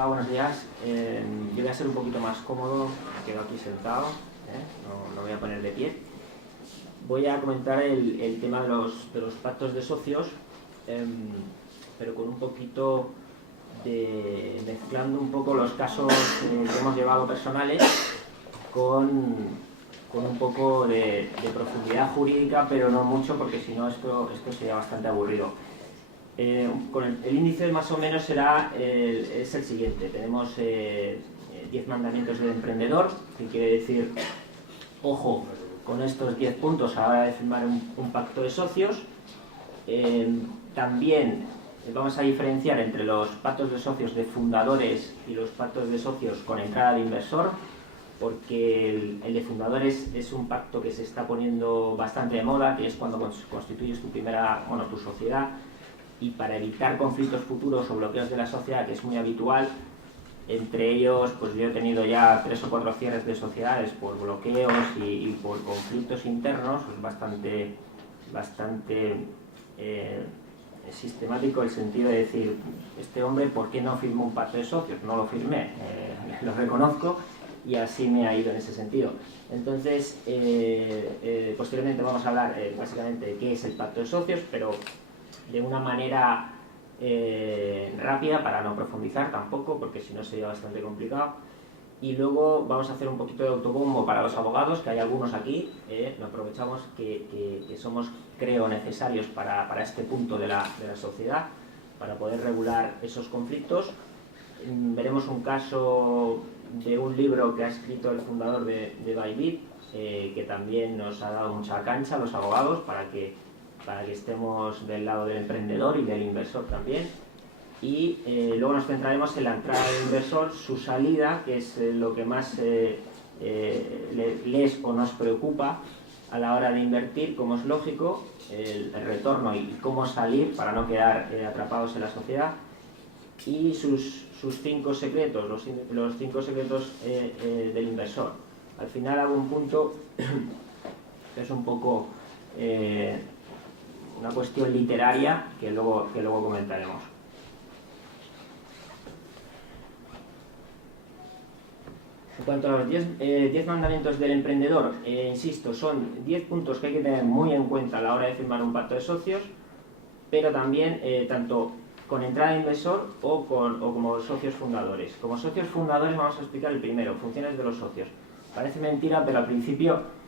Hola, buenos días. Yo voy a ser un poquito más cómodo, me quedo aquí sentado, no voy a poner de pie. Voy a comentar el tema de los pactos de socios, pero con un poquito mezclando un poco los casos que hemos llevado personales con un poco de profundidad jurídica, pero no mucho, porque si no esto sería bastante aburrido. El índice más o menos es el siguiente. Tenemos 10 mandamientos del emprendedor, que quiere decir, ojo, con estos 10 puntos a la hora de firmar un pacto de socios. También vamos a diferenciar entre los pactos de socios de fundadores y los pactos de socios con entrada de inversor, porque el de fundadores es un pacto que se está poniendo bastante de moda, que es cuando constituyes tu sociedad, y para evitar conflictos futuros o bloqueos de la sociedad, que es muy habitual. Entre ellos, pues yo he tenido ya 3 o 4 cierres de sociedades por bloqueos y por conflictos internos, pues bastante sistemático el sentido de decir, este hombre, ¿por qué no firmó un pacto de socios? No lo firmé, lo reconozco, y así me ha ido en ese sentido. Entonces, posteriormente vamos a hablar básicamente de qué es el pacto de socios, pero de una manera rápida, para no profundizar tampoco, porque si no sería bastante complicado. Y luego vamos a hacer un poquito de autobombo para los abogados, que hay algunos aquí, lo aprovechamos que somos, creo, necesarios para este punto de la sociedad, para poder regular esos conflictos. Veremos un caso de un libro que ha escrito el fundador de Bybit, que también nos ha dado mucha cancha a los abogados para que estemos del lado del emprendedor y del inversor también. Y luego nos centraremos en la entrada del inversor, su salida, que es lo que más les o nos preocupa a la hora de invertir, como es lógico, el retorno y cómo salir para no quedar atrapados en la sociedad, y sus 5 secretos, los 5 secretos del inversor. Al final hago un punto que es un poco una cuestión literaria que luego comentaremos. En cuanto a los 10 mandamientos del emprendedor, insisto, son 10 puntos que hay que tener muy en cuenta a la hora de firmar un pacto de socios, pero también tanto con entrada de inversor o como socios fundadores. Como socios fundadores vamos a explicar el primero, funciones de los socios. Parece mentira, pero al principio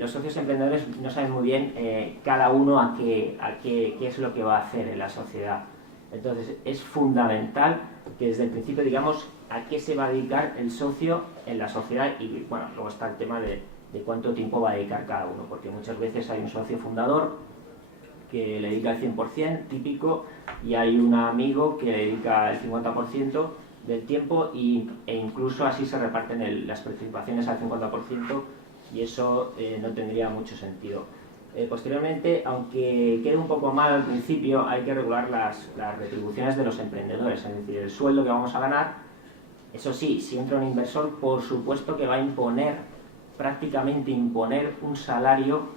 los socios emprendedores no saben muy bien cada uno a qué es lo que va a hacer en la sociedad. Entonces es fundamental que desde el principio digamos a qué se va a dedicar el socio en la sociedad, y bueno, luego está el tema de cuánto tiempo va a dedicar cada uno, porque muchas veces hay un socio fundador que le dedica el 100%, típico, y hay un amigo que le dedica el 50% del tiempo, e incluso así se reparten las participaciones al 50%, y eso no tendría mucho sentido. Posteriormente, aunque quede un poco mal al principio, hay que regular las retribuciones de los emprendedores, es decir, el sueldo que vamos a ganar. Eso sí, si entra un inversor, por supuesto que va a prácticamente imponer un salario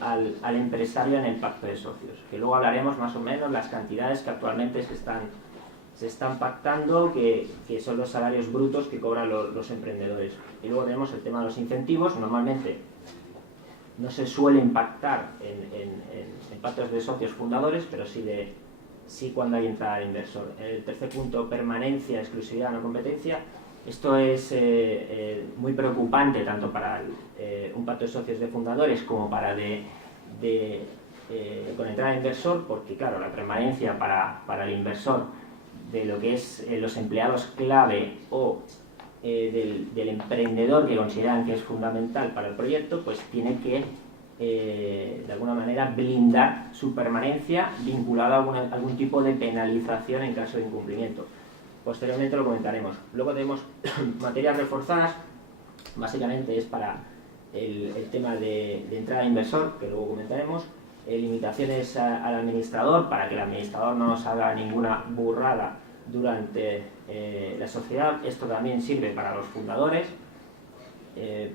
al empresario en el pacto de socios, que luego hablaremos más o menos las cantidades que actualmente se están pactando, que son los salarios brutos que cobran los emprendedores. Y luego tenemos el tema de los incentivos. Normalmente no se suele impactar en pactos de socios fundadores, pero sí cuando hay entrada de inversor. El tercer punto, permanencia, exclusividad, no competencia. Esto es muy preocupante tanto para un pacto de socios de fundadores como para con entrada de inversor, porque claro, la permanencia para el inversor de lo que es los empleados clave o del emprendedor que consideran que es fundamental para el proyecto, pues tiene que de alguna manera blindar su permanencia vinculada a algún tipo de penalización en caso de incumplimiento. Posteriormente lo comentaremos. Luego tenemos materias reforzadas, básicamente es para el tema de entrada de inversor, que luego comentaremos. Limitaciones al administrador, para que el administrador no nos haga ninguna burrada durante la sociedad. Esto también sirve para los fundadores,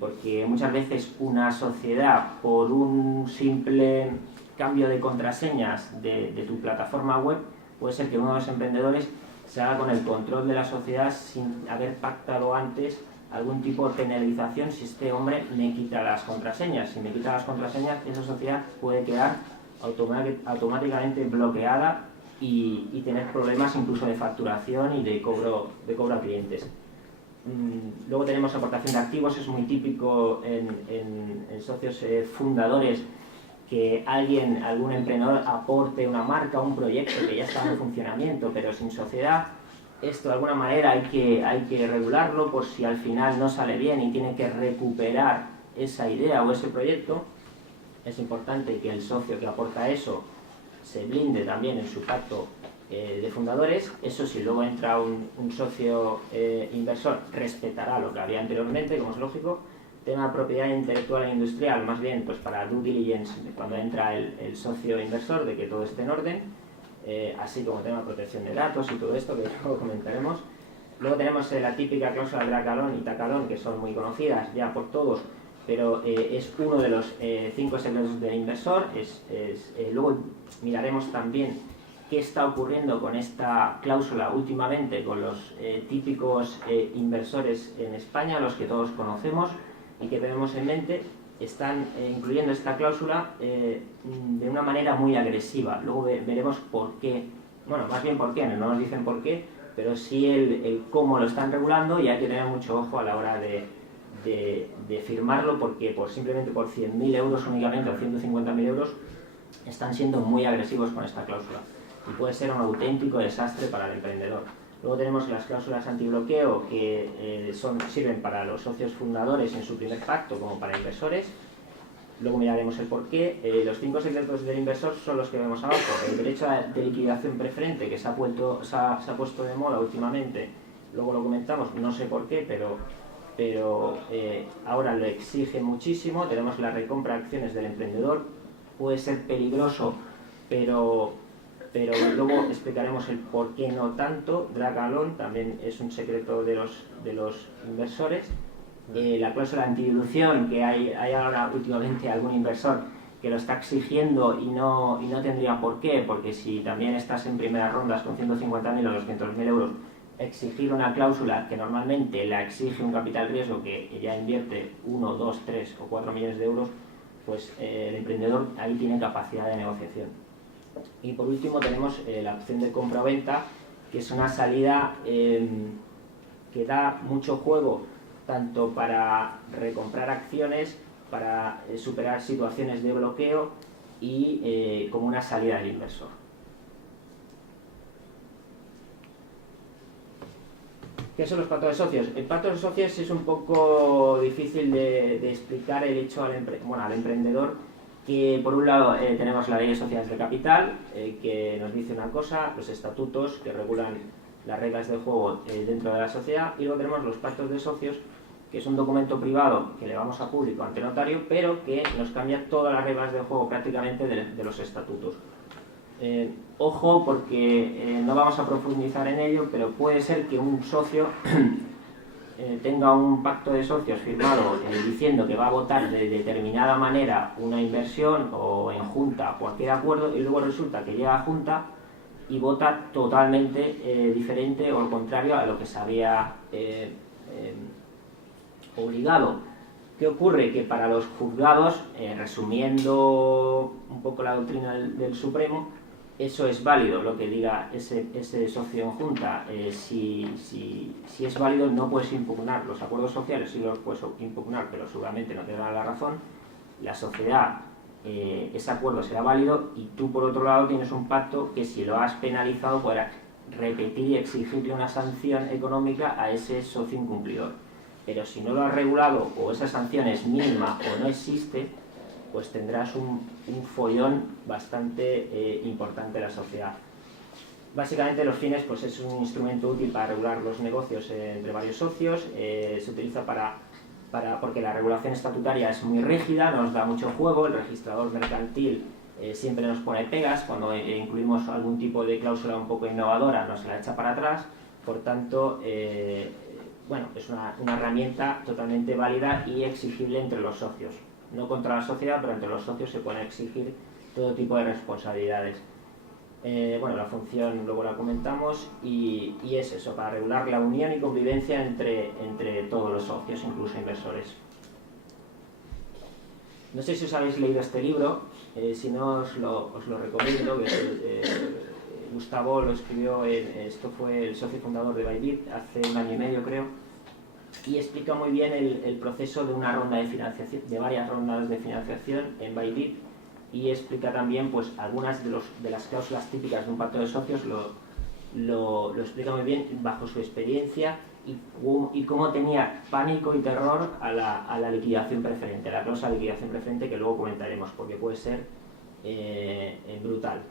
porque muchas veces una sociedad, por un simple cambio de contraseñas de tu plataforma web, puede ser que uno de los emprendedores se haga con el control de la sociedad sin haber pactado antes algún tipo de penalización si este hombre me quita las contraseñas. Si me quita las contraseñas, esa sociedad puede quedar automáticamente bloqueada y tener problemas incluso de facturación y de cobro a clientes. Luego tenemos aportación de activos. Es muy típico en socios fundadores que algún emprendedor aporte una marca, un proyecto que ya está en funcionamiento, pero sin sociedad. Esto de alguna manera hay que regularlo por si al final no sale bien y tiene que recuperar esa idea o ese proyecto. Es importante que el socio que aporta eso se blinde también en su pacto de fundadores. Eso sí, luego entra un socio inversor, respetará lo que había anteriormente, como es lógico. Tema de propiedad intelectual e industrial, más bien pues para due diligence, cuando entra el socio inversor, de que todo esté en orden, así como tema de protección de datos y todo esto, que luego comentaremos. Luego tenemos la típica cláusula de Dracalón y Tacalón, que son muy conocidas ya por todos, pero es uno de los 5 secretos del inversor. Luego miraremos también qué está ocurriendo con esta cláusula últimamente con los típicos inversores en España, los que todos conocemos y que tenemos en mente. Están incluyendo esta cláusula de una manera muy agresiva. Luego veremos por qué, bueno, más bien por qué, no nos dicen por qué, pero sí el cómo lo están regulando, y hay que tener mucho ojo a la hora de firmarlo, porque simplemente por 100.000 euros únicamente o 150.000 euros están siendo muy agresivos con esta cláusula y puede ser un auténtico desastre para el emprendedor. Luego tenemos las cláusulas antibloqueo, que sirven para los socios fundadores en su primer pacto como para inversores. Luego miraremos el porqué. Los 5 secretos del inversor son los que vemos abajo. El derecho de liquidación preferente, que se ha puesto de moda últimamente. Luego lo comentamos, no sé por qué, pero ahora lo exige muchísimo. Tenemos la recompra de acciones del emprendedor. Puede ser peligroso, pero luego explicaremos el por qué no tanto. Dracalón también es un secreto de los inversores. La cláusula de antidilución, que hay ahora últimamente algún inversor que lo está exigiendo y no tendría por qué, porque si también estás en primeras rondas con 150.000 o 200.000 euros, exigir una cláusula que normalmente la exige un capital riesgo que ya invierte 1, 2, 3 o 4 millones de euros, pues el emprendedor ahí tiene capacidad de negociación. Y por último tenemos la opción de compra o venta, que es una salida que da mucho juego tanto para recomprar acciones, para superar situaciones de bloqueo y como una salida del inversor. ¿Qué son los pactos de socios? El pacto de socios es un poco difícil de explicar el hecho al emprendedor, que por un lado tenemos la ley de sociedades de capital, que nos dice una cosa, los estatutos que regulan las reglas de juego dentro de la sociedad, y luego tenemos los pactos de socios, que es un documento privado que le vamos a público ante notario, pero que nos cambia todas las reglas de juego prácticamente de los estatutos. Ojo, porque no vamos a profundizar en ello, pero puede ser que un socio tenga un pacto de socios firmado diciendo que va a votar de determinada manera una inversión o en junta cualquier acuerdo, y luego resulta que llega a junta y vota totalmente diferente o al contrario a lo que se había obligado. ¿Qué ocurre? Que para los juzgados, resumiendo un poco la doctrina del Supremo, eso es válido, lo que diga ese socio en junta. Si es válido, no puedes impugnar los acuerdos sociales, sí los puedes impugnar, pero seguramente no te da la razón. La sociedad, ese acuerdo será válido, y tú por otro lado tienes un pacto que si lo has penalizado podrás repetir y exigirle una sanción económica a ese socio incumplidor. Pero si no lo has regulado o esa sanción es mínima o no existe, pues tendrás un follón bastante importante en la sociedad. Básicamente los fines, pues es un instrumento útil para regular los negocios entre varios socios. Se utiliza porque la regulación estatutaria es muy rígida, nos da mucho juego. El registrador mercantil siempre nos pone pegas cuando incluimos algún tipo de cláusula un poco innovadora, nos la echa para atrás. Por tanto, es una herramienta totalmente válida y exigible entre los socios. No contra la sociedad, pero entre los socios se pueden exigir todo tipo de responsabilidades. Bueno, la función luego la comentamos y es eso, para regular la unión y convivencia entre todos los socios, incluso inversores. No sé si os habéis leído este libro, si no os lo recomiendo, que Gustavo lo escribió, esto fue el socio fundador de Bybit hace 1 año y medio creo, y explica muy bien el proceso de una ronda de financiación, de varias rondas de financiación en Bybit, y explica también pues algunas de las cláusulas típicas de un pacto de socios, lo explica muy bien bajo su experiencia y cómo tenía pánico y terror a la liquidación preferente, a la cláusula de liquidación preferente, que luego comentaremos porque puede ser brutal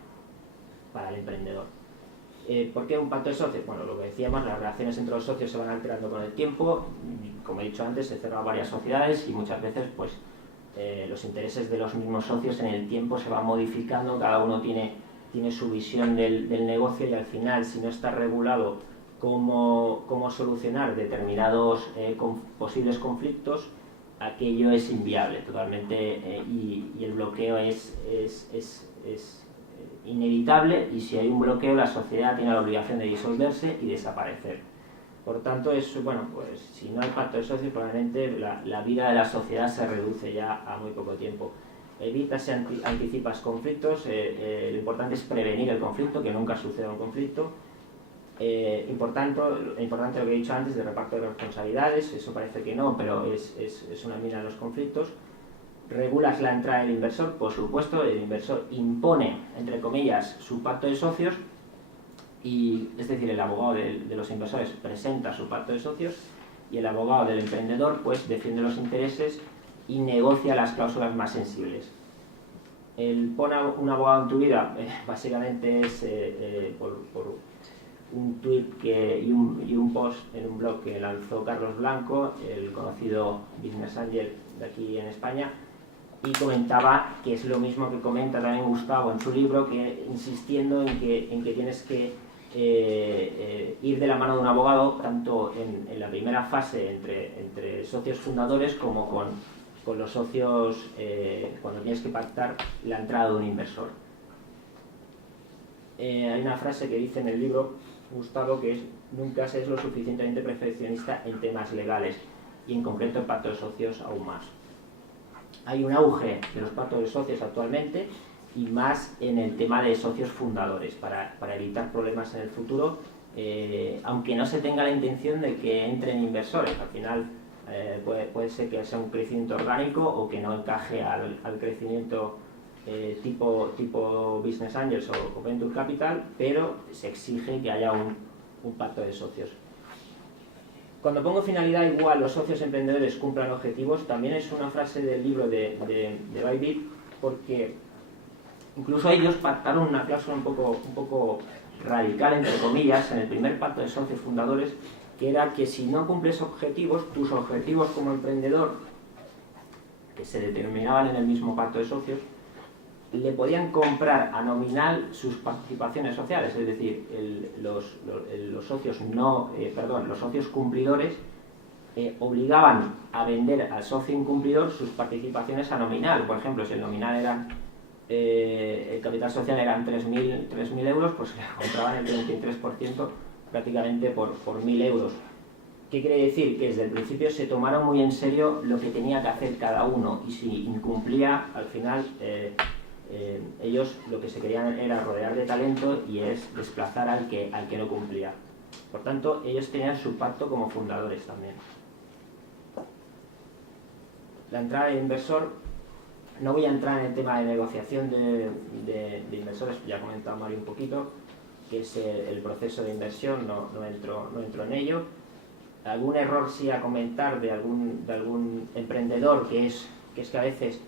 para el emprendedor. ¿Por qué un pacto de socios? Bueno, lo que decíamos, las relaciones entre los socios se van alterando con el tiempo. Como he dicho antes, se cerran varias sociedades y muchas veces pues los intereses de los mismos socios en el tiempo se van modificando, cada uno tiene su visión del negocio, y al final, si no está regulado cómo solucionar determinados posibles conflictos, aquello es inviable totalmente, y el bloqueo es inevitable, y si hay un bloqueo la sociedad tiene la obligación de disolverse y desaparecer. Por tanto, bueno, pues si no hay pacto de socios, probablemente la vida de la sociedad se reduce ya a muy poco tiempo. Evitas y anticipas conflictos, lo importante es prevenir el conflicto, que nunca suceda un conflicto. Importante lo que he dicho antes de reparto de responsabilidades, eso parece que no, pero es una mina de los conflictos. Regulas la entrada del inversor, por supuesto, el inversor impone, entre comillas, su pacto de socios, y es decir, el abogado de los inversores presenta su pacto de socios y el abogado del emprendedor pues defiende los intereses y negocia las cláusulas más sensibles. El pon a un abogado en tu vida básicamente es por un tweet y un post en un blog que lanzó Carlos Blanco, el conocido business angel de aquí en España, y comentaba que es lo mismo que comenta también Gustavo en su libro, que insistiendo en que tienes que ir de la mano de un abogado, tanto en la primera fase entre socios fundadores como con los socios cuando tienes que pactar la entrada de un inversor. Hay una frase que dice en el libro Gustavo, que es: nunca se es lo suficientemente perfeccionista en temas legales, y en concreto el pacto de socios aún más. Hay un auge de los pactos de socios actualmente, y más en el tema de socios fundadores, para evitar problemas en el futuro, aunque no se tenga la intención de que entren inversores. Al final puede ser que sea un crecimiento orgánico o que no encaje al crecimiento tipo Business Angels o Venture Capital, pero se exige que haya un pacto de socios. Cuando pongo finalidad igual, los socios emprendedores cumplan objetivos, también es una frase del libro de Bybit, porque incluso ellos pactaron una cláusula un poco radical, entre comillas, en el primer pacto de socios fundadores, que era que si no cumples objetivos, tus objetivos como emprendedor, que se determinaban en el mismo pacto de socios, le podían comprar a nominal sus participaciones sociales, es decir, los socios cumplidores obligaban a vender al socio incumplidor sus participaciones a nominal. Por ejemplo, si el nominal era el capital social eran 3.000 euros, pues le compraban el 23% prácticamente por 1.000 euros. ¿Qué quiere decir? Que desde el principio se tomaron muy en serio lo que tenía que hacer cada uno, y si incumplía, al final ellos lo que se querían era rodear de talento y es desplazar al que no cumplía. Por tanto, ellos tenían su pacto como fundadores también. La entrada del inversor, no voy a entrar en el tema de negociación de inversores, ya ha comentado Mario un poquito, que es el proceso de inversión, no entro en ello. Algún error sí a comentar de algún emprendedor, que es que a veces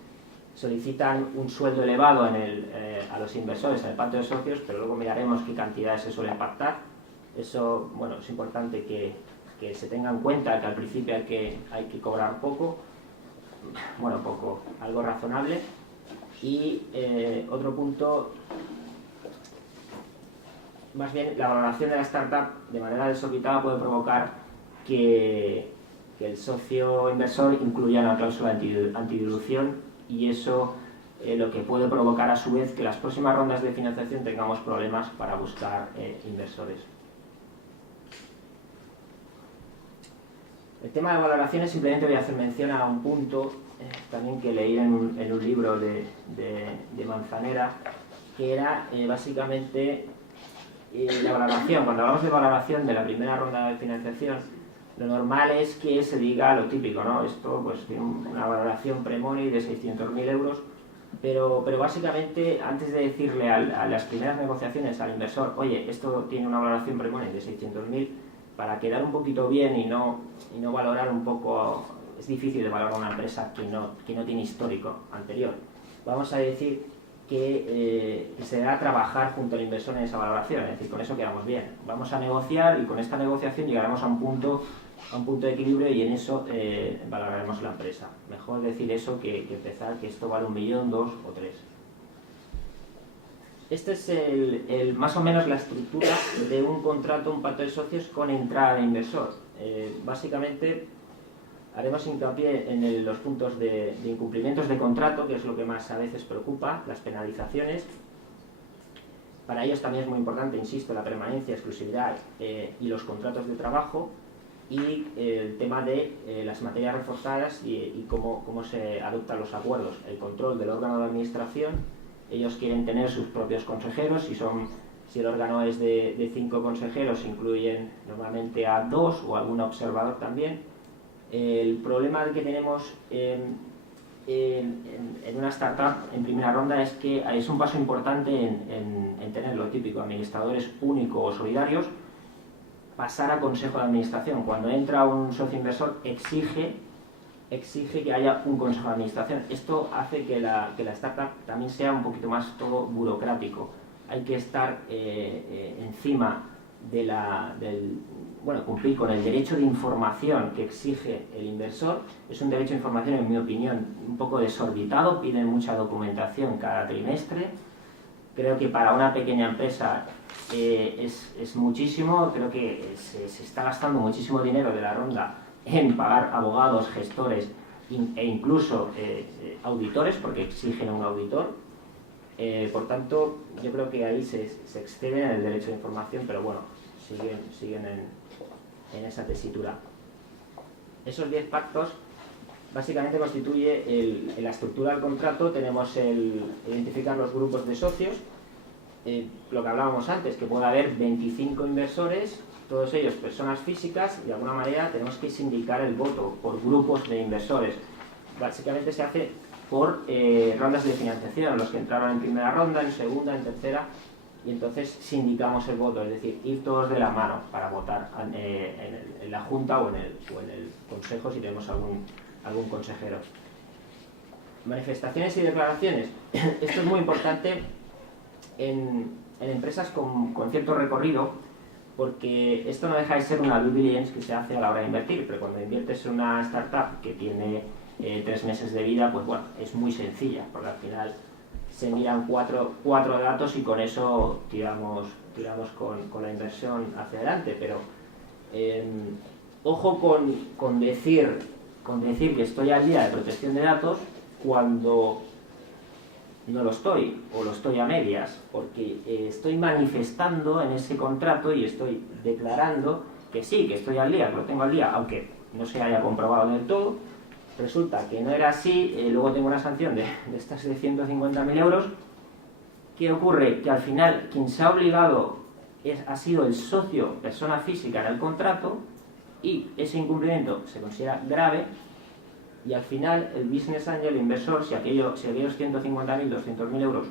solicitan un sueldo elevado a los inversores en el pacto de socios, pero luego miraremos qué cantidades se suelen pactar. Eso, bueno, es importante que se tenga en cuenta que al principio hay que cobrar poco, algo razonable. Y otro punto, más bien, la valoración de la startup de manera desorbitada puede provocar que el socio inversor incluya una cláusula antidilución, y eso lo que puede provocar a su vez que las próximas rondas de financiación tengamos problemas para buscar inversores. El tema de valoraciones, simplemente voy a hacer mención a un punto también que leí en un libro de Manzanera, que era básicamente la valoración. Cuando hablamos de valoración de la primera ronda de financiación, lo normal es que se diga lo típico, ¿no? Esto pues tiene una valoración pre-money de 600.000 euros, pero básicamente antes de decirle a las primeras negociaciones al inversor, oye, esto tiene una valoración pre-money de 600.000, para quedar un poquito bien y no valorar un poco, es difícil de valorar una empresa que no tiene histórico anterior. Vamos a decir que se va a trabajar junto al inversor en esa valoración, es decir, con eso quedamos bien. Vamos a negociar y con esta negociación llegaremos a un punto de equilibrio y en eso valoraremos la empresa. Mejor decir eso que empezar que esto vale 1 millón, 2 o 3. Este es más o menos la estructura de un contrato, un pacto de socios con entrada de inversor. Básicamente haremos hincapié en los puntos de incumplimientos de contrato, que es lo que más a veces preocupa, las penalizaciones. Para ellos también es muy importante, insisto, la permanencia, exclusividad y los contratos de trabajo, y el tema de las materias reforzadas y cómo se adoptan los acuerdos, el control del órgano de administración. Ellos quieren tener sus propios consejeros, si el órgano es de 5 consejeros, incluyen normalmente a 2 o algún observador también. El problema que tenemos en una startup en primera ronda es que es un paso importante en tener lo típico, administradores únicos o solidarios, pasar a consejo de administración. Cuando entra un socio inversor exige que haya un consejo de administración. Esto hace que la startup también sea un poquito más todo burocrático. Hay que estar encima cumplir con el derecho de información que exige el inversor. Es un derecho de información, en mi opinión, un poco desorbitado, piden mucha documentación cada trimestre. Creo que para una pequeña empresa es muchísimo, creo que se está gastando muchísimo dinero de la ronda en pagar abogados, gestores e incluso auditores, porque exigen un auditor. Por tanto, yo creo que ahí se exceden en el derecho de información, pero bueno, siguen en esa tesitura. Esos 10 pactos básicamente constituye la estructura del contrato. Tenemos el identificar los grupos de socios, lo que hablábamos antes, que puede haber 25 inversores, todos ellos personas físicas, y de alguna manera tenemos que sindicar el voto por grupos de inversores. Básicamente se hace por rondas de financiación, los que entraron en primera ronda, en segunda, en tercera, y entonces sindicamos el voto, es decir, ir todos de la mano para votar en la Junta o en el Consejo si tenemos algún consejero. Manifestaciones y declaraciones. Esto es muy importante en empresas con cierto recorrido, porque esto no deja de ser una due diligence que se hace a la hora de invertir, pero cuando inviertes en una startup que tiene 3 meses de vida, pues bueno, es muy sencilla, porque al final se miran cuatro datos y con eso tiramos con la inversión hacia adelante. Pero ojo con decir que estoy al día de protección de datos cuando no lo estoy, o lo estoy a medias, porque estoy manifestando en ese contrato y estoy declarando que sí, que estoy al día, que lo tengo al día, aunque no se haya comprobado del todo. Resulta que no era así, luego tengo una sanción de estas de 150.000 euros. ¿Qué ocurre? Que al final quien se ha obligado ha sido el socio, persona física en el contrato, y ese incumplimiento se considera grave, y al final el business angel, el inversor, si aquellos 150.000, 200.000 euros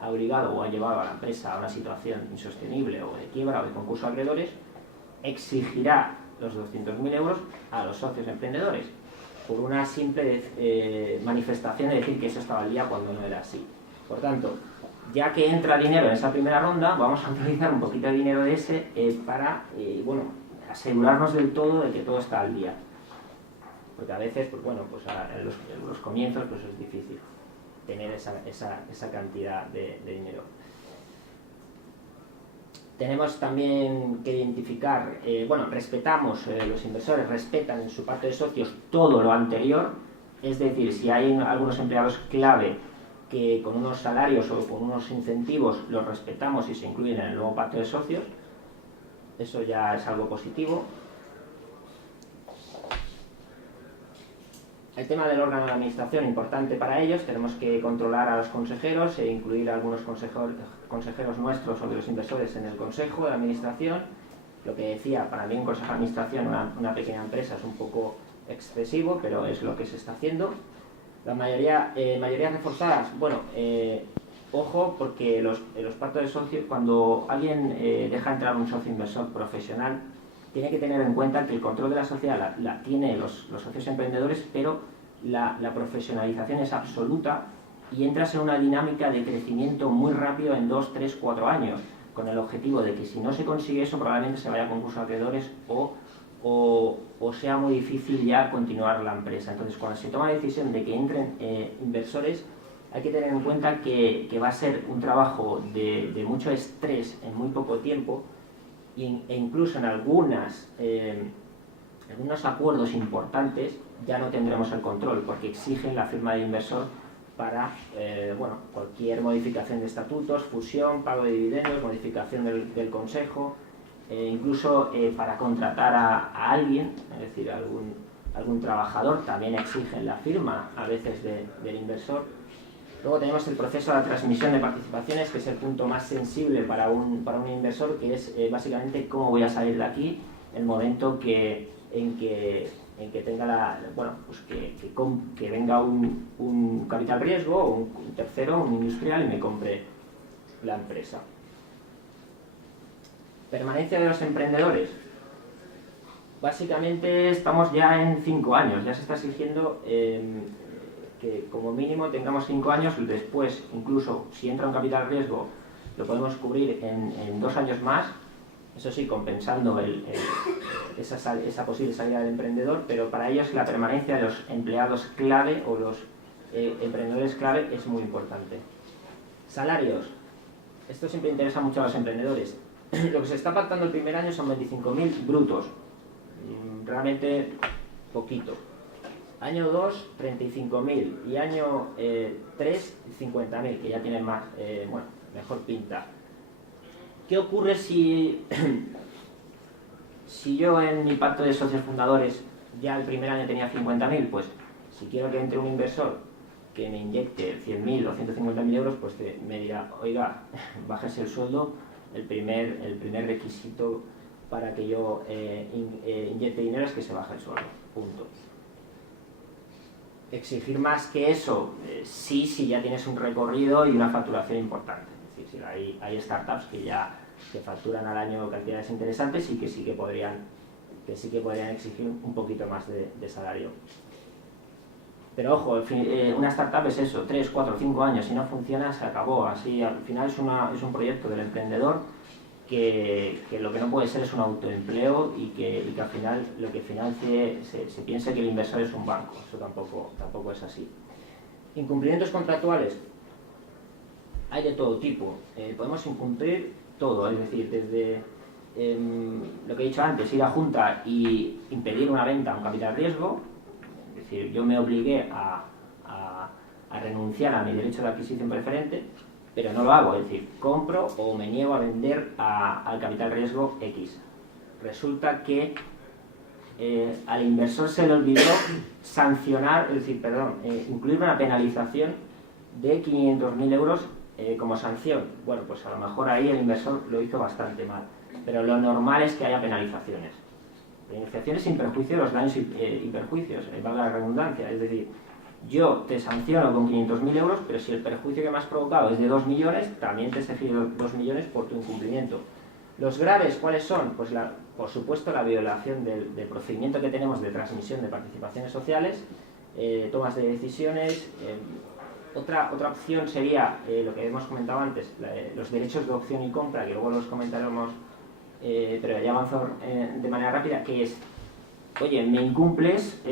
ha obligado o ha llevado a la empresa a una situación insostenible o de quiebra o de concurso de acreedores, exigirá los 200.000 euros a los socios emprendedores por una simple manifestación de decir que eso estaba al día cuando no era así. Por tanto, ya que entra dinero en esa primera ronda, vamos a utilizar un poquito de dinero de ese para asegurarnos del todo de que todo está al día. Porque a veces, en los comienzos pues es difícil tener esa cantidad de dinero. Tenemos también que identificar, respetamos, los inversores respetan en su pacto de socios todo lo anterior, Es decir, si hay algunos empleados clave que con unos salarios o con unos incentivos los respetamos y se incluyen en el nuevo pacto de socios, eso ya es algo positivo. El tema del órgano de administración, importante para ellos, tenemos que controlar a los consejeros e incluir a algunos consejeros nuestros o de los inversores en el consejo de administración. Lo que decía, para mí un consejo de administración, una pequeña empresa, es un poco excesivo, pero es lo que se está haciendo. La mayorías reforzadas, bueno, ojo, porque los pactos de socios, cuando alguien deja entrar un socio inversor profesional, tiene que tener en cuenta que el control de la sociedad la tiene los socios emprendedores, pero la profesionalización es absoluta y entras en una dinámica de crecimiento muy rápido en 2, 3, 4 años, con el objetivo de que si no se consigue eso, probablemente se vaya a concurso de acreedores o sea muy difícil ya continuar la empresa. Entonces, cuando se toma la decisión de que entren inversores, hay que tener en cuenta que va a ser un trabajo de mucho estrés en muy poco tiempo, e incluso en algunos acuerdos importantes ya no tendremos el control, porque exigen la firma del inversor para cualquier modificación de estatutos, fusión, pago de dividendos, modificación del consejo, incluso para contratar a alguien, es decir, algún trabajador, también exigen la firma a veces del inversor. Luego tenemos el proceso de transmisión de participaciones, que es el punto más sensible para un inversor, que es básicamente cómo voy a salir de aquí el momento en que tenga que venga un capital riesgo o un tercero, un industrial, y me compre la empresa. Permanencia de los emprendedores. Básicamente estamos ya en 5 años, ya se está exigiendo que como mínimo tengamos 5 años. Después, incluso si entra un capital riesgo, lo podemos cubrir en 2 años más, eso sí, compensando esa posible salida del emprendedor, pero para ellos la permanencia de los empleados clave o los emprendedores clave es muy importante. Salarios. Esto siempre interesa mucho a los emprendedores. Lo que se está pactando el primer año son 25.000 brutos, realmente poquito. Año 2, 35.000, y año 3, 50.000, que ya tienen más, mejor pinta. ¿Qué ocurre si yo en mi pacto de socios fundadores ya el primer año tenía 50.000? Pues si quiero que entre un inversor que me inyecte 100.000 o 150.000 euros, pues me dirá, oiga, bájese el sueldo. El primer requisito para que yo inyecte dinero es que se baje el sueldo, punto. Exigir más que eso, sí, si ya tienes un recorrido y una facturación importante. Es decir, si hay startups que facturan al año cantidades interesantes y que sí que podrían exigir un poquito más de salario. Pero ojo, una startup es eso, 3, 4, 5 años, si no funciona se acabó. Así al final es un proyecto del emprendedor que lo que no puede ser es un autoempleo y que al final lo que financie se piense que el inversor es un banco. Eso tampoco es así. Incumplimientos contractuales. Hay de todo tipo. Podemos incumplir todo, es decir, desde lo que he dicho antes, ir a junta y impedir una venta a un capital riesgo. Es decir, yo me obligué a renunciar a mi derecho de adquisición preferente, pero no lo hago, es decir, compro o me niego a vender al capital riesgo X. Resulta que al inversor se le olvidó incluir una penalización de 500.000 euros como sanción. Bueno, pues a lo mejor ahí el inversor lo hizo bastante mal, pero lo normal es que haya penalizaciones. Penalizaciones sin perjuicio de los daños y perjuicios, valga la redundancia. Es decir, yo te sanciono con 500.000 euros, pero si el perjuicio que me has provocado es de 2 millones, también te exijo 2 millones por tu incumplimiento. ¿Los graves cuáles son? Pues por supuesto la violación del procedimiento que tenemos de transmisión de participaciones sociales, tomas de decisiones. Otra opción sería lo que hemos comentado antes, los derechos de opción y compra, que luego los comentaremos, pero ya avanzo de manera rápida, que es, oye, me incumples,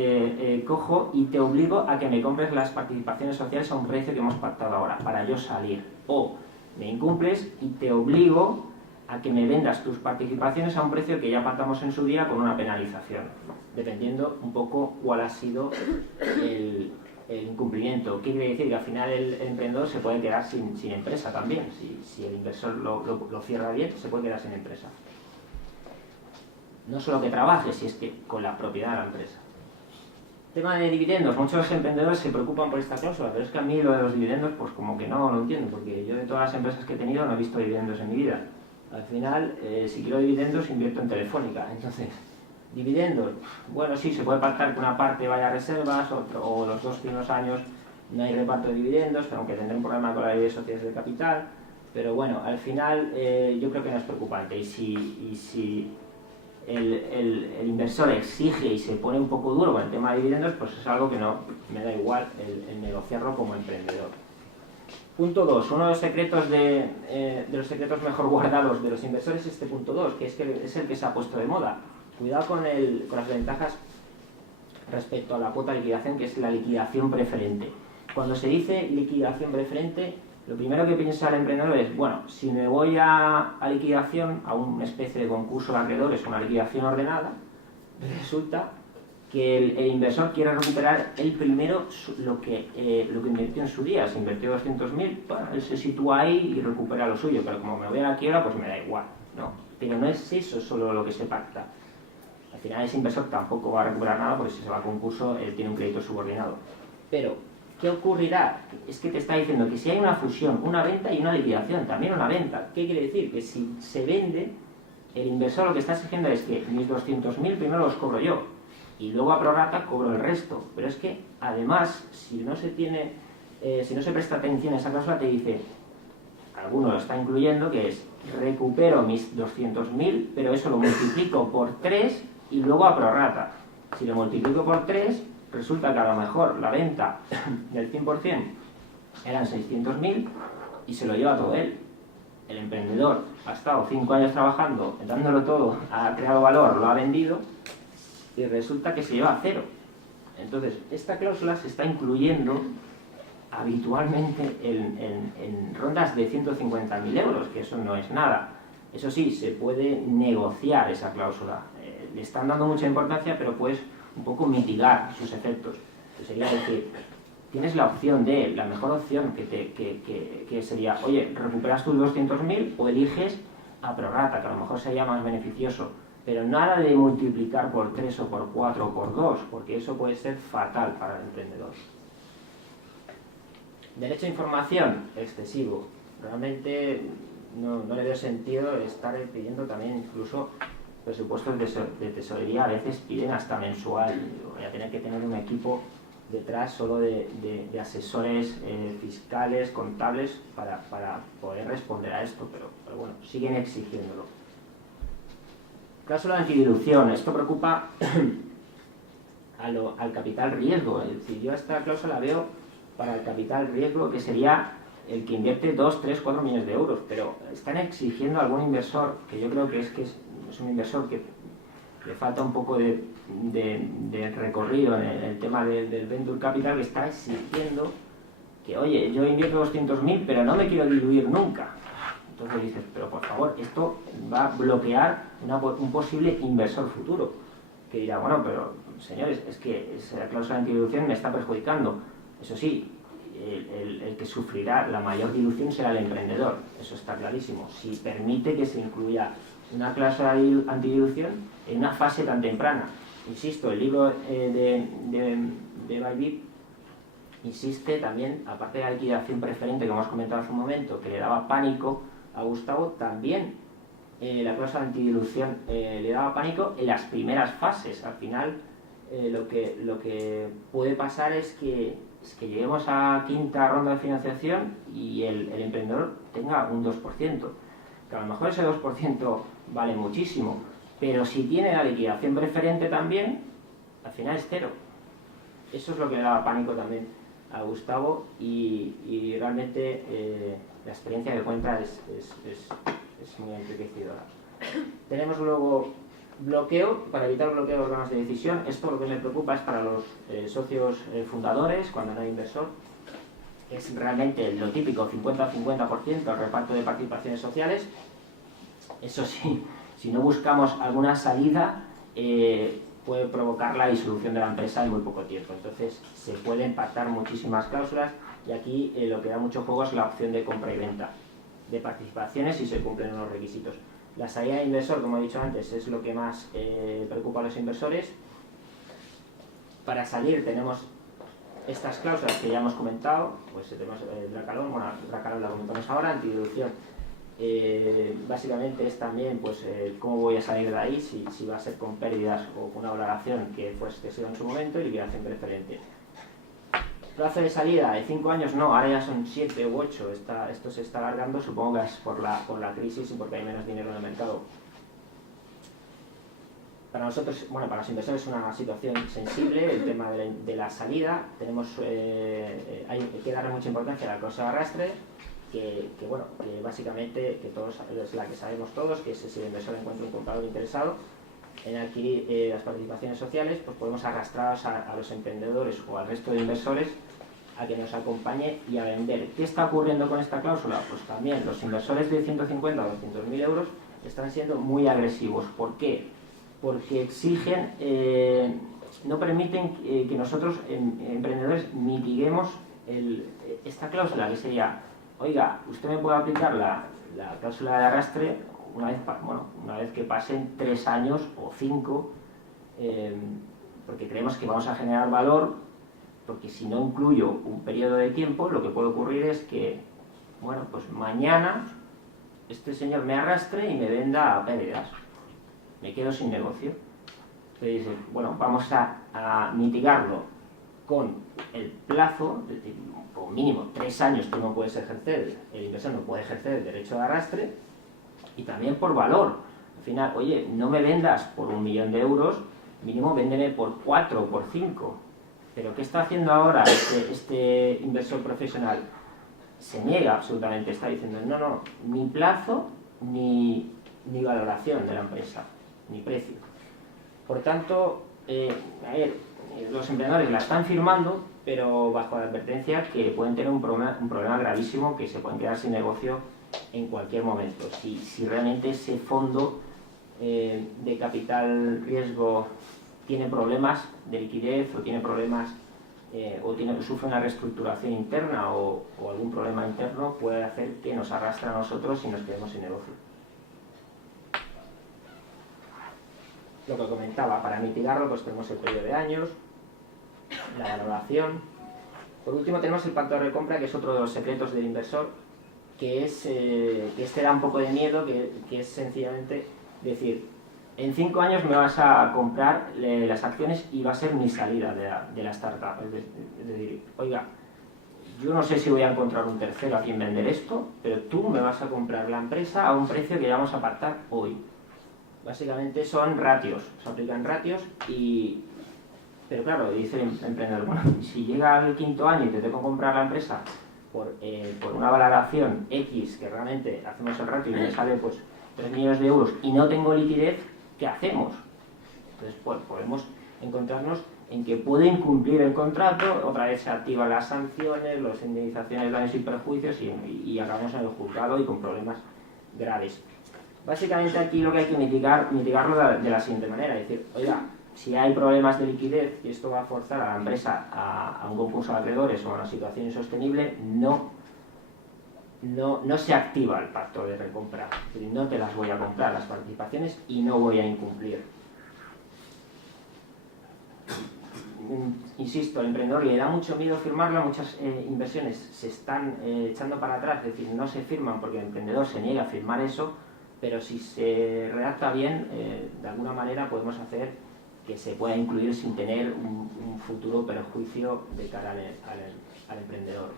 cojo y te obligo a que me compres las participaciones sociales a un precio que hemos pactado ahora, para yo salir. O me incumples y te obligo a que me vendas tus participaciones a un precio que ya pactamos en su día con una penalización, dependiendo un poco cuál ha sido el incumplimiento. ¿Qué quiere decir? Que al final el emprendedor se puede quedar sin empresa también. Si el inversor lo cierra bien, se puede quedar sin empresa. No solo que trabaje, si es que con la propiedad de la empresa. Tema de dividendos. Muchos emprendedores se preocupan por esta cláusula, pero es que a mí lo de los dividendos, pues como que no lo entiendo, porque yo de todas las empresas que he tenido no he visto dividendos en mi vida. Al final, si quiero dividendos, invierto en Telefónica. Entonces, dividendos, bueno, sí, se puede pactar que una parte vaya a reservas, o los 2 primeros años no hay reparto de dividendos, pero aunque tendré un problema con la ley de sociedades de capital. Pero bueno, al final yo creo que no es preocupante. Y si el inversor exige y se pone un poco duro con el tema de dividendos, pues es algo que no me da igual el negociarlo como emprendedor. Punto 2. Uno de los secretos de los secretos mejor guardados de los inversores es este punto 2, que es el que se ha puesto de moda. Cuidado con las ventajas respecto a la cuota de liquidación, que es la liquidación preferente. Cuando se dice liquidación preferente, lo primero que piensa el emprendedor es, bueno, si me voy a liquidación, a una especie de concurso de acreedores, una liquidación ordenada, resulta que el inversor quiere recuperar el primero lo que invirtió en su día. Si invirtió 200.000, bueno, él se sitúa ahí y recupera lo suyo, pero como me voy a la quiebra, pues me da igual, ¿no? Pero no es eso solo lo que se pacta. Al final ese inversor tampoco va a recuperar nada, porque si se va a concurso, él tiene un crédito subordinado. Pero ¿qué ocurrirá? Es que te está diciendo que si hay una fusión, una venta y una liquidación, también una venta. ¿Qué quiere decir? Que si se vende, el inversor lo que está exigiendo es que mis 200.000 primero los cobro yo y luego a prorrata cobro el resto. Pero es que, además, si no se presta atención a esa cláusula, te dice, alguno lo está incluyendo, que es recupero mis 200.000, pero eso lo multiplico por 3 y luego a prorrata. Si lo multiplico por 3, resulta que a lo mejor la venta del 100% eran 600.000 y se lo lleva todo él. El emprendedor ha estado 5 años trabajando, dándolo todo, ha creado valor, lo ha vendido y resulta que se lleva 0. Entonces, esta cláusula se está incluyendo habitualmente en rondas de 150.000 euros, que eso no es nada. Eso sí, se puede negociar esa cláusula. Le están dando mucha importancia, pero puedes un poco mitigar sus efectos. Que sería decir, tienes la opción la mejor opción que sería, oye, recuperas tus 200.000 o eliges a prorrata, que a lo mejor sería más beneficioso, pero nada de multiplicar por 3 o por 4 o por 2, porque eso puede ser fatal para el emprendedor. Derecho a información, excesivo. Realmente no le veo sentido estar pidiendo también incluso presupuestos de tesorería, a veces piden hasta mensual. Voy a tener que tener un equipo detrás solo de asesores fiscales, contables, para poder responder a esto, pero bueno, siguen exigiéndolo. Cláusula de antidilución. Esto preocupa al capital riesgo. Es decir, yo esta cláusula la veo para el capital riesgo, que sería el que invierte 2, 3, 4 millones de euros, pero están exigiendo a algún inversor, que yo creo que es un inversor que le falta un poco de recorrido en el tema del Venture Capital, que está exigiendo que, oye, yo invierto 200.000, pero no me quiero diluir nunca. Entonces dices, pero por favor, esto va a bloquear un posible inversor futuro, que dirá, bueno, pero señores, es que esa cláusula de antidilución me está perjudicando. Eso sí, el que sufrirá la mayor dilución será el emprendedor, eso está clarísimo. Si permite que se incluya una cláusula de antidilución en una fase tan temprana. Insisto, el libro de Bybit insiste también, aparte de la liquidación preferente que hemos comentado hace un momento, que le daba pánico a Gustavo, también la cláusula de antidilución le daba pánico en las primeras fases. Al final, lo que puede pasar es que lleguemos a quinta ronda de financiación y el emprendedor tenga un 2%, que a lo mejor ese 2% vale muchísimo, pero si tiene la liquidación preferente también, al final es 0. Eso es lo que le daba pánico también a Gustavo y realmente la experiencia que cuenta es muy enriquecedora. Tenemos luego bloqueo, para evitar el bloqueo de órganos de decisión. Esto lo que me preocupa es para los socios fundadores, cuando no hay inversor. Es realmente lo típico, 50-50%, el reparto de participaciones sociales. Eso sí, si no buscamos alguna salida, puede provocar la disolución de la empresa en muy poco tiempo. Entonces se pueden pactar muchísimas cláusulas y aquí lo que da mucho juego es la opción de compra y venta de participaciones si se cumplen unos requisitos. La salida de inversor, como he dicho antes, es lo que más preocupa a los inversores. Para salir tenemos estas cláusulas que ya hemos comentado, pues tenemos Dracalón, bueno, Dracalón la comentamos ahora, antidilución. Básicamente es también pues cómo voy a salir de ahí, si va a ser con pérdidas o con una valoración que sea en su momento, y liquidación preferente. Plazo de salida de 5 años, no, ahora ya son 7 u 8, esto se está alargando, supongo que es por la crisis y porque hay menos dinero en el mercado. Para nosotros, bueno, para los inversores es una situación sensible el tema de la salida. Hay que darle mucha importancia a la cláusula de arrastre, que básicamente todos, es la que sabemos todos, que si el inversor encuentra un comprador interesado en adquirir las participaciones sociales, pues podemos arrastrarlos a los emprendedores o al resto de inversores a que nos acompañe y a vender. ¿Qué está ocurriendo con esta cláusula? Pues también los inversores de 150 a 200.000 euros están siendo muy agresivos. ¿Por qué? Porque exigen, no permiten que nosotros, emprendedores, mitiguemos esta cláusula, que sería, oiga, usted me puede aplicar la cláusula de arrastre una vez que pasen 3 años o 5, porque creemos que vamos a generar valor, porque si no incluyo un periodo de tiempo, lo que puede ocurrir es que, bueno, pues mañana este señor me arrastre y me venda a pérdidas. Me quedo sin negocio. Entonces dice, bueno, vamos a mitigarlo con el plazo, como mínimo 3 años tú no puedes ejercer, el inversor no puede ejercer el derecho de arrastre, y también por valor. Al final, oye, no me vendas por 1 millón de euros, mínimo véndeme por 4 o por 5. Pero ¿qué está haciendo ahora este inversor profesional? Se niega absolutamente, está diciendo, no, ni plazo ni valoración de la empresa, ni precio. Por tanto, los emprendedores la están firmando, pero bajo la advertencia que pueden tener un problema gravísimo, que se pueden quedar sin negocio en cualquier momento. Si realmente ese fondo de capital riesgo tiene problemas de liquidez o tiene problemas sufre una reestructuración interna o algún problema interno, puede hacer que nos arrastre a nosotros y nos quedemos sin negocio. Lo que comentaba, para mitigarlo pues tenemos el periodo de años, la valoración. Por último tenemos el pacto de recompra, que es otro de los secretos del inversor, que este da un poco de miedo, que es sencillamente decir, en 5 años me vas a comprar las acciones y va a ser mi salida de la startup. Es decir, oiga, yo no sé si voy a encontrar un tercero a quien vender esto, pero tú me vas a comprar la empresa a un precio que vamos a pactar hoy. Básicamente son ratios, se aplican ratios pero claro, dice el emprendedor, bueno, si llega al 5.º año y te tengo que comprar la empresa por una valoración X, que realmente hacemos el ratio y me sale pues 3 millones de euros y no tengo liquidez, ¿qué hacemos? Entonces pues, podemos encontrarnos en que puede incumplir el contrato, otra vez se activan las sanciones, las indemnizaciones, daños y perjuicios y acabamos en el juzgado y con problemas graves. Básicamente aquí lo que hay que mitigarlo de la siguiente manera, es decir, oiga, si hay problemas de liquidez y esto va a forzar a la empresa a un concurso de acreedores o a una situación insostenible, no se activa el pacto de recompra. Es decir, no te las voy a comprar las participaciones y no voy a incumplir. Insisto, al emprendedor le da mucho miedo firmarlo, muchas inversiones se están echando para atrás, es decir, no se firman porque el emprendedor se niega a firmar eso, pero si se redacta bien, de alguna manera podemos hacer que se pueda incluir sin tener un futuro perjuicio de cara al emprendedor.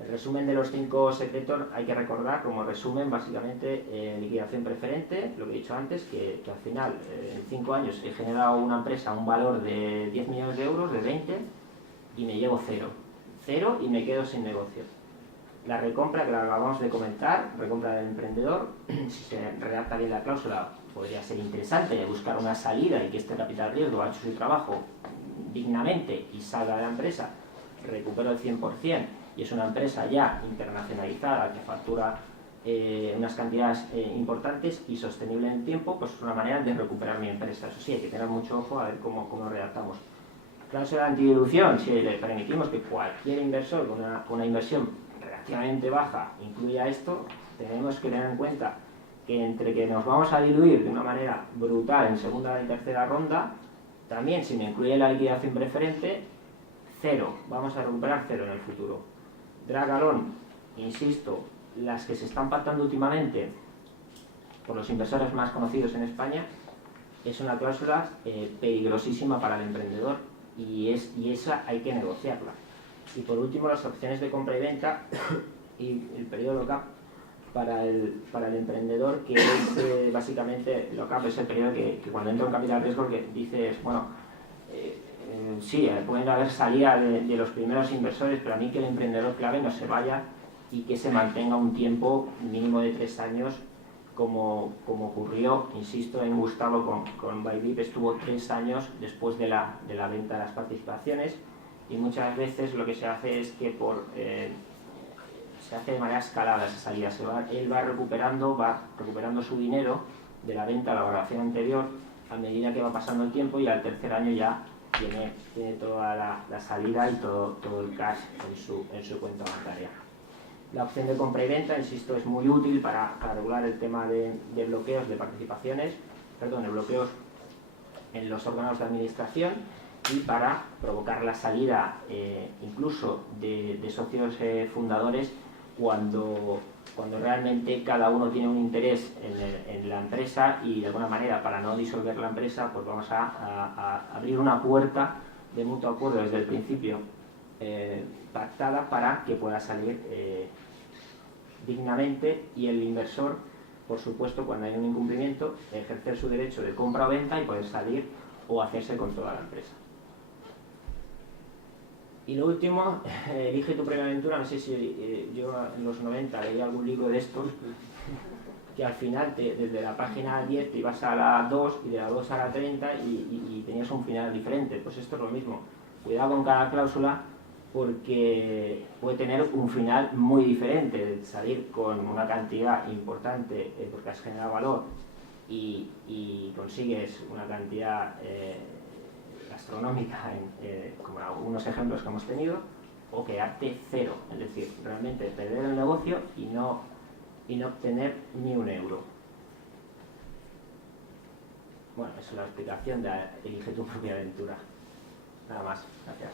El resumen de los 5 secretos hay que recordar como resumen básicamente liquidación preferente, lo que he dicho antes, que al final en 5 años he generado una empresa un valor de 10 millones de euros, de 20, y me llevo 0 y me quedo sin negocio. La recompra, que la acabamos de comentar, recompra del emprendedor, si se redacta bien la cláusula podría ser interesante buscar una salida y que este capital riesgo ha hecho su trabajo dignamente y salga de la empresa, recupero el 100%, y es una empresa ya internacionalizada que factura unas cantidades importantes y sostenible en el tiempo, pues es una manera de recuperar mi empresa. Eso sí, hay que tener mucho ojo a ver cómo lo redactamos. Cláusula de antidilución: si le permitimos que cualquier inversor con una inversión relativamente baja incluya esto, tenemos que tener en cuenta que entre que nos vamos a diluir de una manera brutal en segunda y tercera ronda, también si me incluye la liquidación preferente, cero, vamos a recuperar cero en el futuro. Drag along, insisto, las que se están pactando últimamente por los inversores más conocidos en España, es una cláusula peligrosísima para el emprendedor y esa hay que negociarla. Y por último, las opciones de compra y venta y el periodo lock-up para el emprendedor, que es básicamente, lock-up es el periodo que cuando entra un capital riesgo, que dices, bueno, sí, pueden haber salida de los primeros inversores, pero a mí que el emprendedor clave no se vaya y que se mantenga un tiempo mínimo de 3 años, como ocurrió, insisto, en Gustavo con Bybit. Estuvo 3 años después de la venta de las participaciones, y muchas veces lo que se hace es que se hace de manera escalada esa salida. Él va recuperando su dinero de la venta a la valoración anterior a medida que va pasando el tiempo, y al tercer año ya tiene toda la salida y todo el cash en su cuenta bancaria. La opción de compra y venta, insisto, es muy útil para regular el tema de bloqueos de participaciones, de bloqueos en los órganos de administración, y para provocar la salida incluso de socios fundadores cuando realmente cada uno tiene un interés en la empresa, y de alguna manera, para no disolver la empresa, pues vamos a abrir una puerta de mutuo acuerdo desde el principio pactada para que pueda salir dignamente, y el inversor, por supuesto, cuando hay un incumplimiento, ejercer su derecho de compra o venta y poder salir o hacerse con toda la empresa. Y lo último, elige tu propia aventura. No sé si yo en los 90 leí algún libro de estos que al final desde la página 10 te ibas a la 2 y de la 2 a la 30 y tenías un final diferente. Pues esto es lo mismo. Cuidado con cada cláusula, porque puede tener un final muy diferente. Salir con una cantidad importante porque has generado valor y consigues una cantidad astronómica, como algunos ejemplos que hemos tenido, o quedarte cero, es decir, realmente perder el negocio y no obtener ni un euro. Bueno, esa es la explicación de elige tu propia aventura. Nada más, gracias.